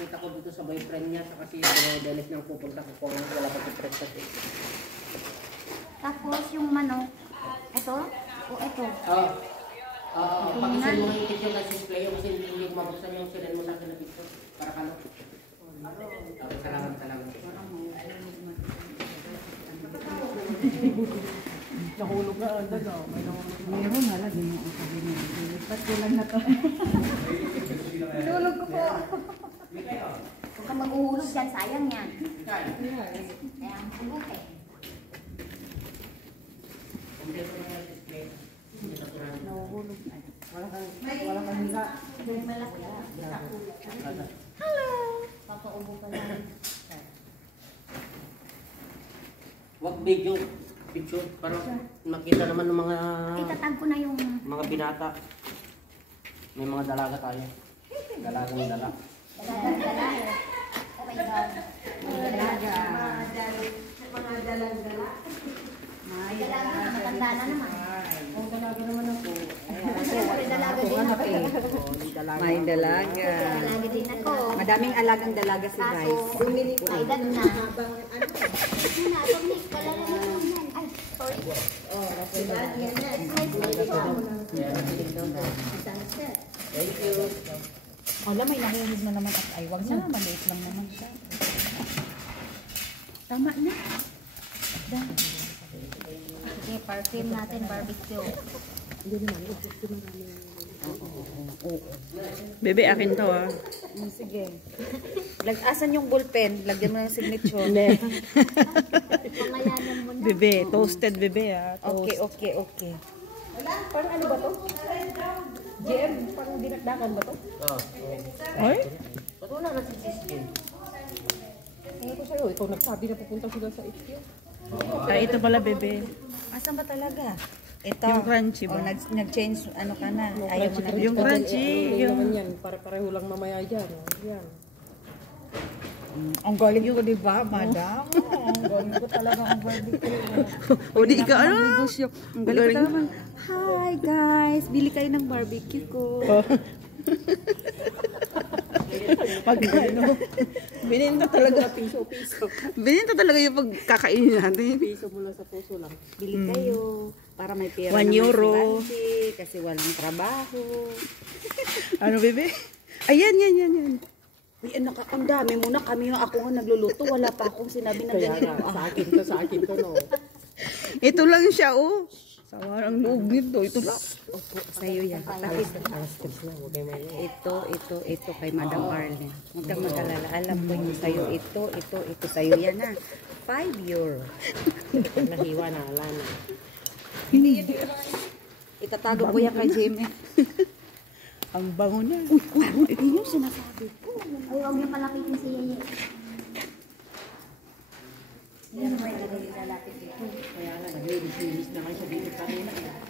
nakita ko dito sa boyfriend niya, sa kasi Dennis nang pupunta ko kung wala pa si Prestas eh. Tapos yung manok, ito o ito? Pag-isin mo yung picture kasi display yung kasi hindi ko mabuksan yung sinend mo sa akin na picture. Para kano? Salamat. Nahulog na agad oh. May nahulog na. Meron nga lagi mo ang sabi niya. Ba't kulang na to? Tulog ko po. Huwag ka mag-uhulog dyan, sayang yan. Kaya ang hulog eh. Nahuhulog na. Wala kang higa. Malaki. Hello! Papaubo pa lang. Wag video, picture, para makita naman ng mga Itatag ko na yung... mga binata. May mga dalaga tayo. Dalagang dala. Dala. Oh my God. Dalaga. Mga dalang-dala. Dalaga na, matanda na naman. Ang dalaga naman ako. Siyempre, dalaga din ako. May dalaga. Dalaga din ako. Madaming alagang dalaga si Kaso, Bryce. may edad na. Dalaga na yan. Ay, sorry. Thank you. Wala, may nahuhulog na naman at ay, wag na, maliit lang naman siya. Tama na. Sige, perfume natin, barbecue. Bebe, akin to ah. Sige. Asan yung ballpen? Lagyan mo ng signature. Pangayanan mo na. Bebe, toasted bebe ah. Okay. Parang ano ba to? JM, parang dinakdakan ba to? Ay? Ba't wala na si Siskin? Ano ko sa'yo? Ikaw nagsabi na pupunta sila sa HQ. Ay, ito pala bebe. Asan ba talaga? Ito. Yung crunchy ba? Nag-change, ano ka na? Ayaw mo na. Yung crunchy. Yung naman yan. Para-pareho lang mamaya dyan. Yan. Ang galing ko, di ba, madam? Ang galing ko talaga ang barbecue. O di ka ano? Ang galing ko talaga. Hi guys, bili kayo ng barbecue ko. Pag ano, bininta talaga. Bininta talaga yung pagkakainin natin. Piso mo lang sa puso lang. Bili kayo para may pera 1 naman euro. si Bansi, kasi walang trabaho. Ano, bebe? Ayan, yan. Uy, anak, ang dami mo na kami yung ako nga nagluluto. Wala pa akong sinabi na Kaya ganito. nga, sa akin to, no? Ito lang siya, oh. Sawa ang loob nito. Ito lang. Opo, sa'yo yan. Tapos, ito kay Madam Arlene. Huwag kang mag-alala. Alam ko yung sa'yo. Ito sa'yo yan ha. 5 euro. Nahiwa na, wala na. Hindi. Itatago ko yan kay Jimmy. Ang bango na. Ito yung sinasabi ko. Ay, huwag niyo palapitin si Yeye. Yan, may nalagay na natin dito. Kaya nga, nag-release na kayo sa video kanina.